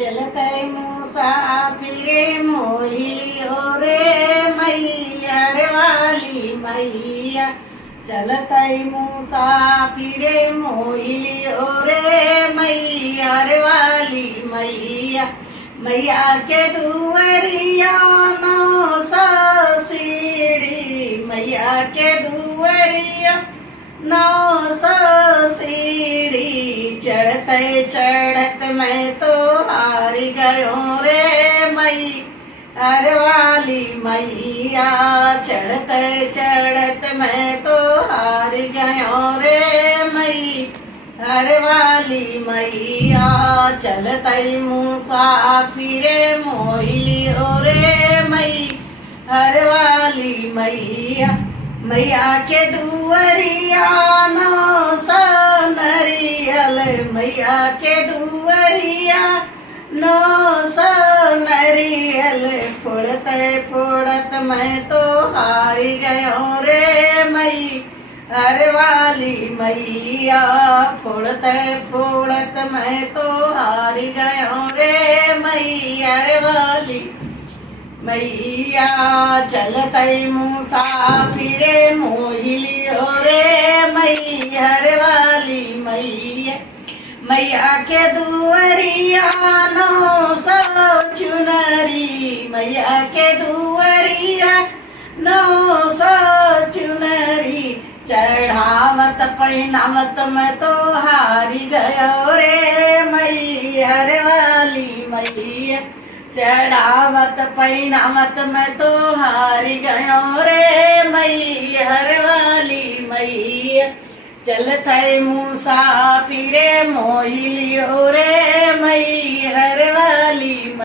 चलतै मुसाफिरे मोहिलियो रे मैया रे वाली मैया। चलतै मुसाफिरे मोहिलियो रे मैया रे वाली मैया। मैया के दुवरिया नौ सौ सीढ़ी, मैया के दुवरिया नौ सौ सीढ़ी। चढ़ते चढ़त मैं तो हार गयो रे मैया रे वाली मैया। चढ़ते चढ़त मैं तो हार गयो रे मैया रे वाली मैया। चलतै मुसाफिरे मोहिलियो रे मैया रे वाली मैया। मैया के दुवरिया नौ सौ नरियल, मैया के दुवरिया नौ सौ नरियल। फोड़ते फोड़त मैं तो हार गयो रे मैया रे वाली मैया। फोड़ते फोड़त मैं तो हार गयो रे मैया रे वाली मैया। चलतै मुसाफिरे मोहिलियो रे मैया रे वाली मैया। मैया के दुवरिया नौ सौ चुनरी, मैया के दुवरिया नौ सौ चुनरी। चढ़ावत पहनावत मैं तो हार गयो रे मैया रे वाली मैया। चढ़ावत पहनावत मैं तो हार गयो रे मैया रे वाली मैया। चलतै मुसाफिरे मोहिलियो रे मैया रे वाली।